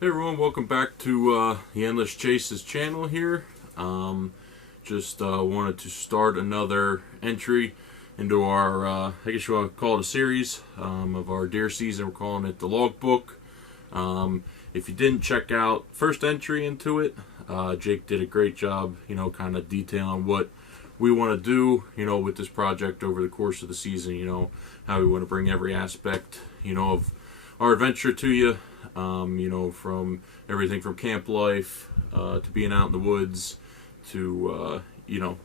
Hey everyone, welcome back to the Endless Chases channel here. Just wanted to start another entry into our, I guess you want to call it a series of our deer season. We're calling it the logbook. If you didn't check out first entry into it, Jake did a great job, kind of detailing what we want to do, with this project over the course of the season, how we want to bring every aspect, of our adventure to you. From everything from camp life to being out in the woods to,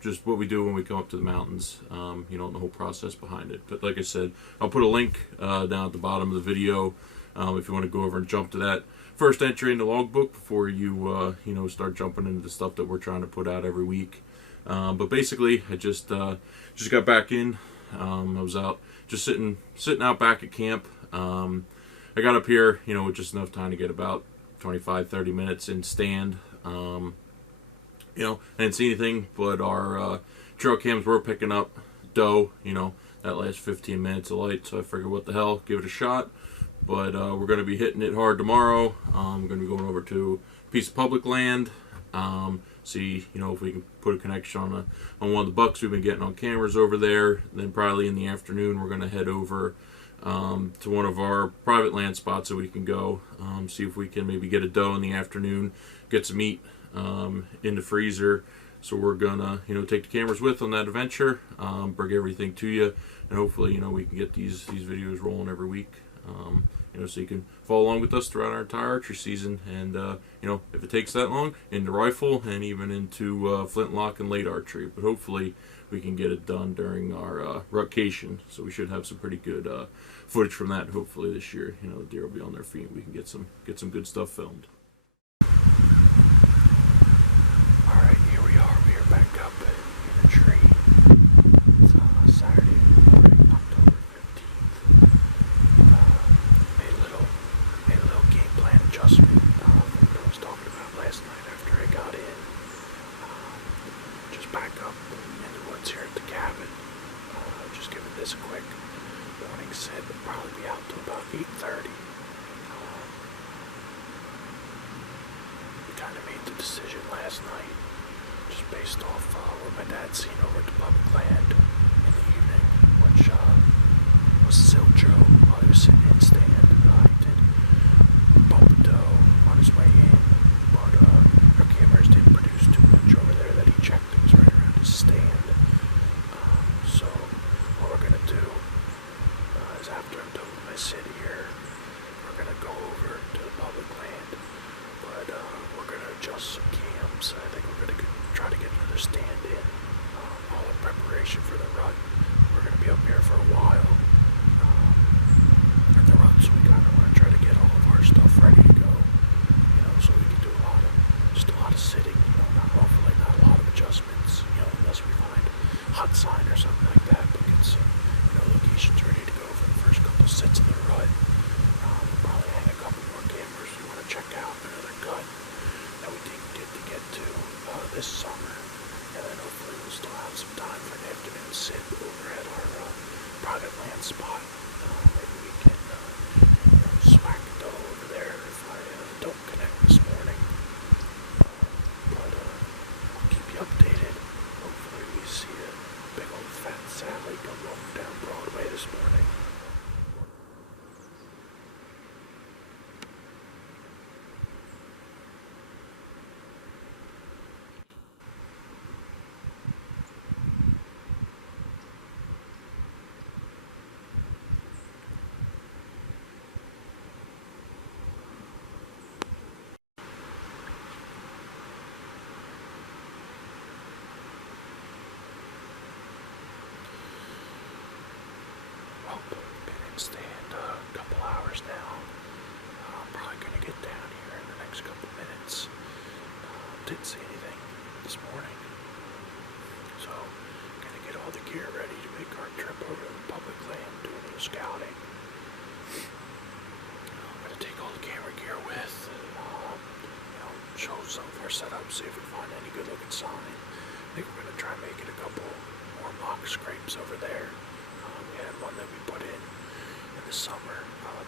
just what we do when we come up to the mountains, and the whole process behind it. But like I said, I'll put a link down at the bottom of the video if you want to go over and jump to that first entry in the logbook before you, start jumping into the stuff that we're trying to put out every week. But basically, I just got back in. I was out just sitting out back at camp. I got up here, with just enough time to get about 25-30 minutes in stand. I didn't see anything, but our trail cams were picking up doe, that last 15 minutes of light, so I figured what the hell, give it a shot. But we're going to be hitting it hard tomorrow. I'm going to be going over to a piece of public land, see, if we can put a connection on one of the bucks we've been getting on cameras over there. Then probably in the afternoon, we're going to head over to one of our private land spots so we can go see if we can maybe get a doe in the afternoon, get some meat in the freezer. So we're gonna take the cameras with on that adventure, bring everything to you, and hopefully we can get these videos rolling every week, so you can follow along with us throughout our entire archery season. And if it takes that long, into rifle and even into flintlock and late archery, but hopefully we can get it done during our rutcation. So we should have some pretty good footage from that hopefully this year. The deer will be on their feet. We can get some good stuff filmed. Alright, here we are. We are back up in a tree. It's Saturday morning, October 15th. Made a little game plan adjustment from what I was talking about last night after I got in. Just back up in the woods here at the cabin. Just giving this a quick morning set. We'll probably be out till about 8:30. We kind of made the decision last night, just based off what my dad seen over at the public land in the evening, which was Siljo while he was sitting in stand. He did bump a doe on his way in, but our cameras didn't produce too much over there that he checked. It was right around his stand. So what we're going to do is after I'm done with my sit here, we're going to go over to the public land, but we're going to adjust some cams. I think we're going to try to get another stand in, all in preparation for the rut. We're going to be up here for a while at the rut, so we kind of want to try to get all of our stuff ready to go, so we can do a lot of sitting, hopefully not a lot of adjustments, unless we find hot sign or something like that, but get some, locations ready to go for the first couple sits in the rut. We'll probably hang a couple more cameras we want to check out, another cut that we didn't get to this summer, and then hopefully we'll still have some time for an afternoon sit over at our private land spot. Maybe we can smack a doe over there if I don't connect this morning. But I'll keep you updated. Hopefully we see a big old fat Sally go rolling down Broadway this morning. Well, been in stand a couple hours now. I'm probably going to get down here in the next couple minutes. Didn't see anything this morning, so going to get all the gear ready to make our trip over to the public land, do a little scouting. I'm going to take all the camera gear with, show some of our setup, see if we find any good looking sign. I think we're going to try making a couple more mock scrapes over there. We had one that we put in the summer.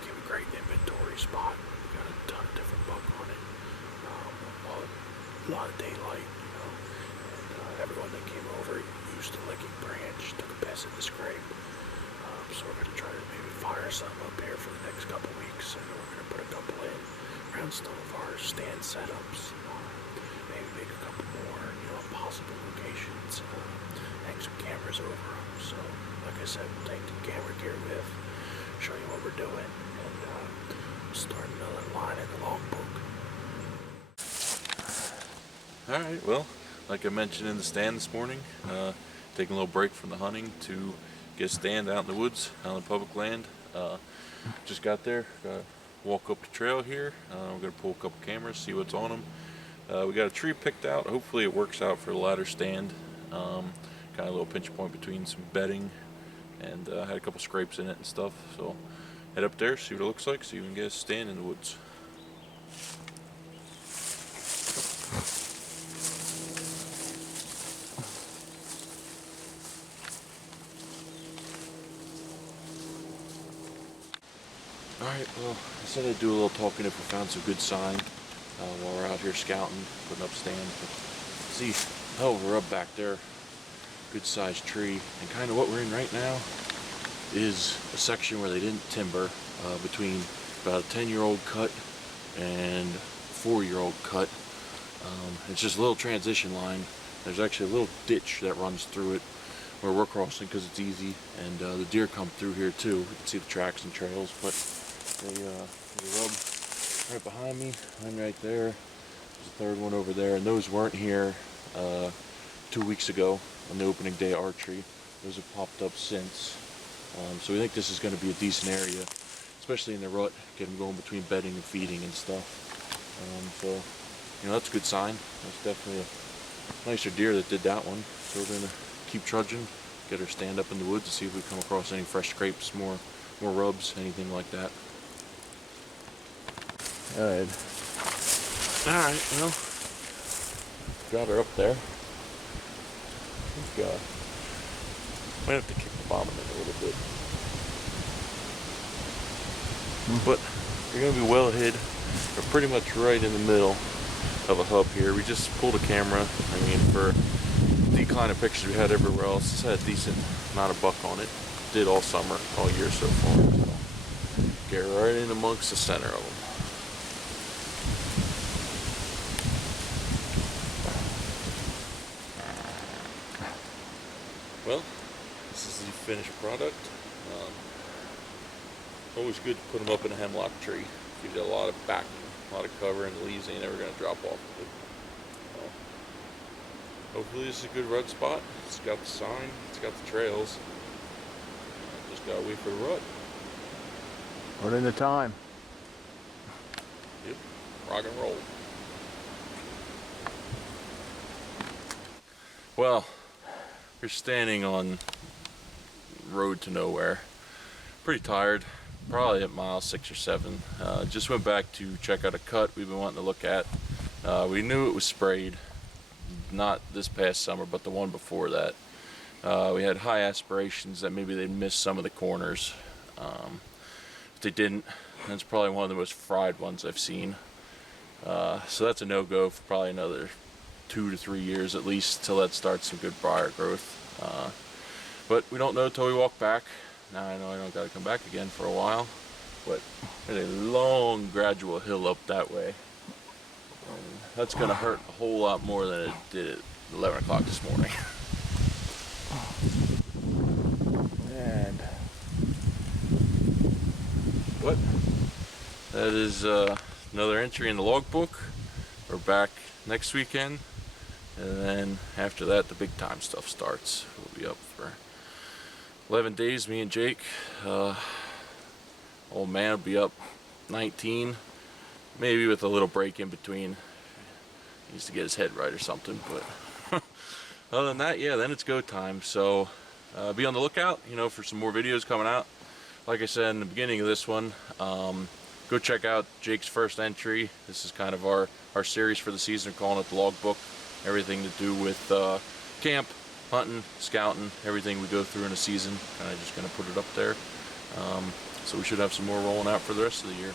Became a great inventory spot. We got a ton of different buck a lot of daylight, you know. And everyone that came over used to licking branch, took a piss in the scrape. So we're going to try to maybe fire some up here for the next couple weeks, and we're going to put a couple in around some of our stand setups, maybe make a couple more, you know, possible locations, hang some cameras over them. So, like I said, we'll take the camera gear with, show you what we're doing, and we'll start another line in the logbook. Alright, well, like I mentioned in the stand this morning, taking a little break from the hunting to get a stand out in the woods, out on the public land. Just got there, walk up the trail here. We're going to pull a couple cameras, see what's on them. We got a tree picked out. Hopefully it works out for the ladder stand. Kind of a little pinch point between some bedding, and had a couple scrapes in it and stuff. So head up there, see what it looks like, see if we can get a stand in the woods. Alright, well, I said I'd do a little talking if we found some good sign while we're out here scouting, putting up stands. But see, hell of a rub back there, good sized tree, and kind of what we're in right now is a section where they didn't timber between about a 10-year-old cut and 4-year-old cut. It's just a little transition line. There's actually a little ditch that runs through it where we're crossing because it's easy, and the deer come through here too. You can see the tracks and trails, but they rub right behind me. I'm right there. There's a third one over there, and those weren't here 2 weeks ago on the opening day of Archery. Those have popped up since. So we think this is going to be a decent area, especially in the rut, get them going between bedding and feeding and stuff. So, you know, that's a good sign. That's definitely a nicer deer that did that one. So we're going to keep trudging, get her stand up in the woods to see if we come across any fresh scrapes, more rubs, anything like that. Alright, well, got her up there. I think, might have to kick the bobbin in a little bit. But you're going to be well hid. We're pretty much right in the middle of a hub here. We just pulled a camera. I mean, for decline of pictures we had everywhere else, this had a decent amount of buck on it. Did all summer, all year so far. So get right in amongst the center of them. Well, this is the finished product. Always good to put them up in a hemlock tree. Gives you a lot of backing, a lot of cover, and the leaves ain't ever going to drop off of it. Hopefully this is a good rut spot. It's got the sign, it's got the trails. I just gotta wait for the rut. Put in the time. Yep, rock and roll. Well, you're standing on road to nowhere. Pretty tired, probably at mile 6 or 7. Just went back to check out a cut we've been wanting to look at. We knew it was sprayed. Not this past summer, but the one before that. We had high aspirations that maybe they'd miss some of the corners. If they didn't, that's probably one of the most fried ones I've seen. So that's a no-go for probably another 2 to 3 years at least till that starts some good briar growth. But we don't know until we walk back. Now I know I don't got to come back again for a while, but there's a long gradual hill up that way. That's going to hurt a whole lot more than it did at 11 o'clock this morning. And what? That is another entry in the logbook. We're back next weekend, and then after that the big time stuff starts. We'll be up for 11 days, me and Jake. Old man will be up 19, maybe with a little break in between. He needs to get his head right or something, but other than that, yeah, then it's go time. So be on the lookout, you know, for some more videos coming out. Like I said in the beginning of this one, go check out Jake's first entry. This is kind of our series for the season. We're calling it the logbook. Everything to do with camp, hunting, scouting, everything we go through in a season. Kind of just going to put it up there. So we should have some more rolling out for the rest of the year.